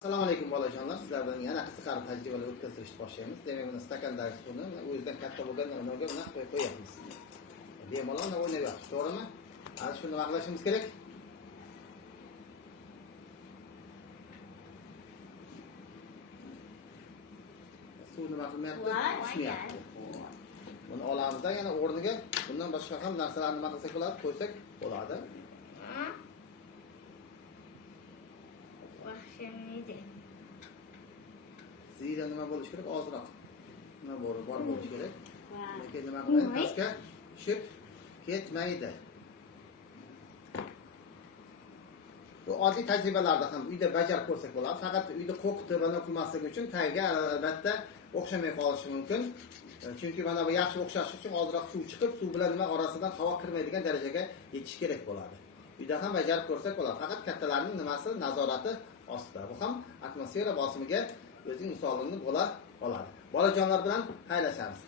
Assalomu alaykum bolajonlar. Sizlar bilan yana qiziqarli tajribalar o'tkazishni boshlaymiz. Demak, buni stakandagi suvni o'zidan katta bo'lgan o'rniga buni qo'yamiz. Bemalol uni o'ynayapmiz, to'g'rimi? Hali shuni vaqlashimiz kerak. Suv nima qilmayapti? Pishmayapti. Buni olamiz da yana o'rniga bundan boshqa ham narsalarni nima qilsak bo'ladi, qo'ysak bo'ladi. Sizda nima bo'lishi kerak? Ozroq. Nima bor bo'lishi kerak. Lekin nima qiladi? Pastga tushib ketmaydi. Bu oddiy tajribalarda ham uyda bajarib ko'rsak bo'ladi. Faqat uyda qo'rqitib va qilmaslik uchun tagiga albatta o'xshamay qolishi mumkin. Chunki mana bu yaxshi o'xshash uchun ozroq suv chiqib, suv bilan nima orasidan havo kirmaydigan darajaga yetish kerak bo'ladi. Uyda ham bajarib ko'rsak bo'ladi. Faqat kattalarning nimasi nazorati ostida. Bu ham atmosfera bosimiga o'zining misolini bo'la oladi. Bolajonlar bilan xayrlashamiz.